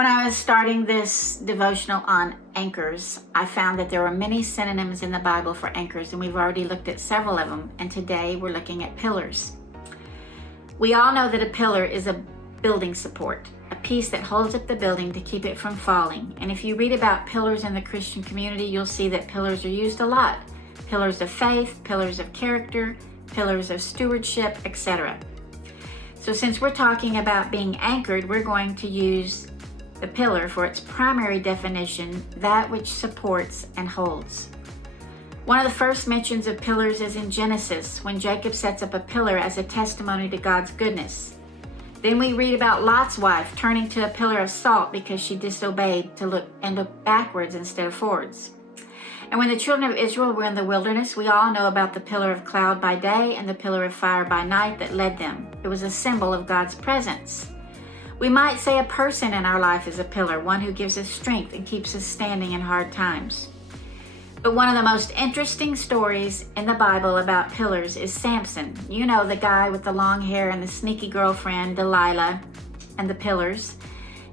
When I was starting this devotional on anchors, I found that there were many synonyms in the Bible for anchors, and we've already looked at several of them, and today we're looking at pillars. We all know that a pillar is a building support, a piece that holds up the building to keep it from falling. And if you read about pillars in the Christian community, you'll see that pillars are used a lot. Pillars of faith, pillars of character, pillars of stewardship, etc. So since we're talking about being anchored, we're going to use the pillar for its primary definition, that which supports and holds. One of the first mentions of pillars is in Genesis, when Jacob sets up a pillar as a testimony to God's goodness. Then we read about Lot's wife turning to a pillar of salt because she disobeyed to look backwards instead of forwards. And when the children of Israel were in the wilderness, we all know about the pillar of cloud by day and the pillar of fire by night that led them. It was a symbol of God's presence. We might say a person in our life is a pillar, one who gives us strength and keeps us standing in hard times. But one of the most interesting stories in the Bible about pillars is Samson. You know, the guy with the long hair and the sneaky girlfriend, Delilah, and the pillars.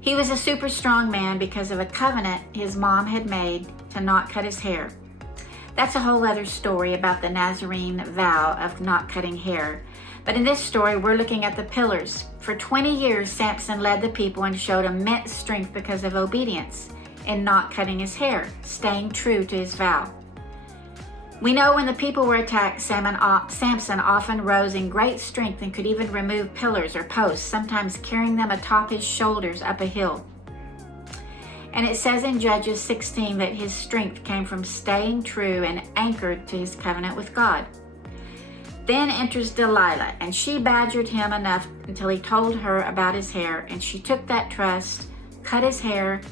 He was a super strong man because of a covenant his mom had made to not cut his hair. That's a whole other story about the Nazarene vow of not cutting hair. But in this story, we're looking at the pillars. For 20 years, Samson led the people and showed immense strength because of obedience in not cutting his hair, staying true to his vow. We know when the people were attacked, Samson often rose in great strength and could even remove pillars or posts, sometimes carrying them atop his shoulders up a hill. And it says in Judges 16 that his strength came from staying true and anchored to his covenant with God. Then enters Delilah, and she badgered him enough until he told her about his hair, and she took that trust, cut his hair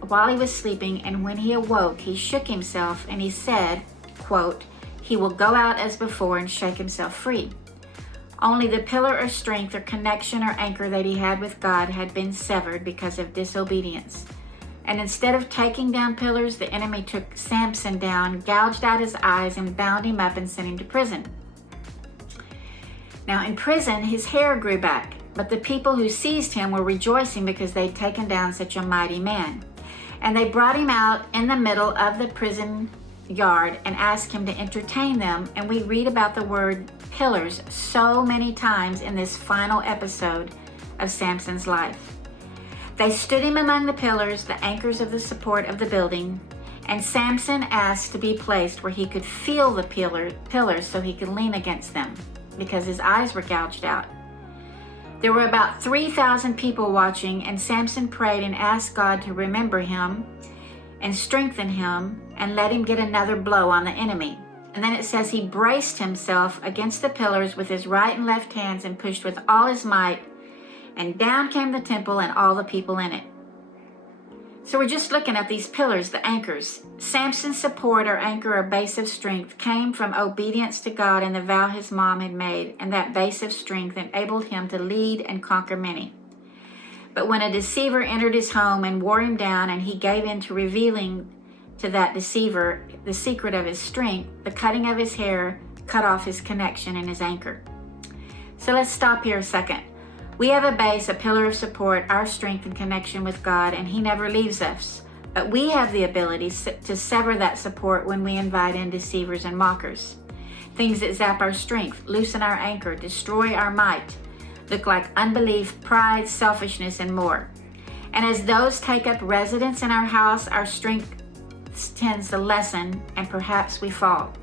while he was sleeping, and when he awoke, he shook himself, and he said, quote, "He will go out as before and shake himself free." Only the pillar of strength or connection or anchor that he had with God had been severed because of disobedience. And instead of taking down pillars, the enemy took Samson down, gouged out his eyes, and bound him up and sent him to prison. Now in prison, his hair grew back, but the people who seized him were rejoicing because they'd taken down such a mighty man. And they brought him out in the middle of the prison yard and asked him to entertain them. And we read about the word pillars so many times in this final episode of Samson's life. They stood him among the pillars, the anchors of the support of the building, and Samson asked to be placed where he could feel the pillars so he could lean against them, because his eyes were gouged out. There were about 3,000 people watching, and Samson prayed and asked God to remember him and strengthen him and let him get another blow on the enemy. And then it says he braced himself against the pillars with his right and left hands and pushed with all his might, and down came the temple and all the people in it. So we're just looking at these pillars, the anchors. Samson's support or anchor or base of strength came from obedience to God and the vow his mom had made, and that base of strength enabled him to lead and conquer many. But when a deceiver entered his home and wore him down, and he gave in to revealing to that deceiver the secret of his strength, the cutting of his hair cut off his connection and his anchor. So let's stop here a second. We have a base, a pillar of support, our strength and connection with God, and he never leaves us. But we have the ability to sever that support when we invite in deceivers and mockers. Things that zap our strength, loosen our anchor, destroy our might, look like unbelief, pride, selfishness, and more. And as those take up residence in our house, our strength tends to lessen, and perhaps we fall.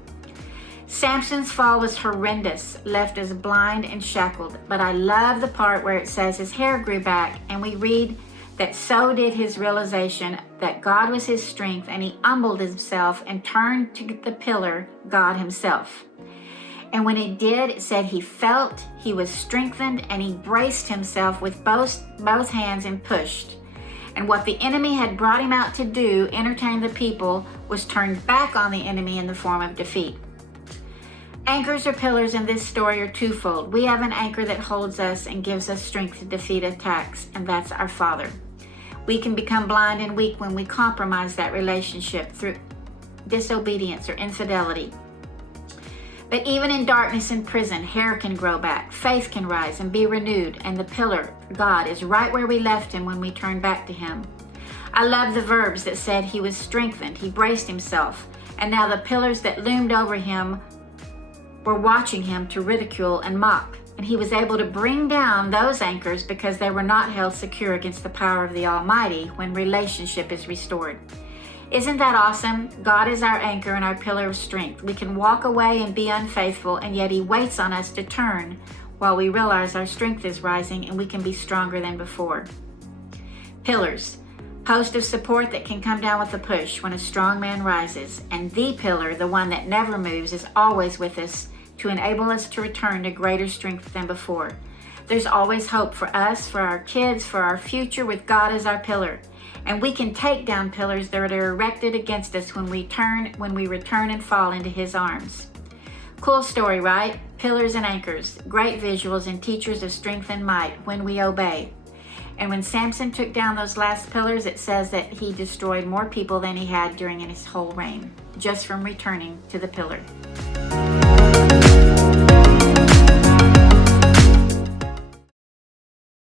Samson's fall was horrendous, left us blind and shackled, but I love the part where it says his hair grew back, and we read that so did his realization that God was his strength, and he humbled himself and turned to the pillar, God himself. And when he did, it said he felt, he was strengthened, and he braced himself with both hands and pushed. And what the enemy had brought him out to do, entertain the people, was turned back on the enemy in the form of defeat. Anchors or pillars in this story are twofold. We have an anchor that holds us and gives us strength to defeat attacks, and that's our Father. We can become blind and weak when we compromise that relationship through disobedience or infidelity. But even in darkness and prison, hair can grow back, faith can rise and be renewed, and the pillar, God, is right where we left him when we turn back to him. I love the verbs that said he was strengthened, he braced himself, and now the pillars that loomed over him were watching him to ridicule and mock. And he was able to bring down those anchors because they were not held secure against the power of the Almighty when relationship is restored. Isn't that awesome? God is our anchor and our pillar of strength. We can walk away and be unfaithful, and yet he waits on us to turn while we realize our strength is rising and we can be stronger than before. Pillars. Post of support that can come down with a push when a strong man rises. And the pillar, the one that never moves, is always with us to enable us to return to greater strength than before. There's always hope for us, for our kids, for our future with God as our pillar. And we can take down pillars that are erected against us when we return and fall into his arms. Cool story, right? Pillars and anchors, great visuals and teachers of strength and might when we obey. And when Samson took down those last pillars, it says that he destroyed more people than he had during his whole reign, just from returning to the pillar.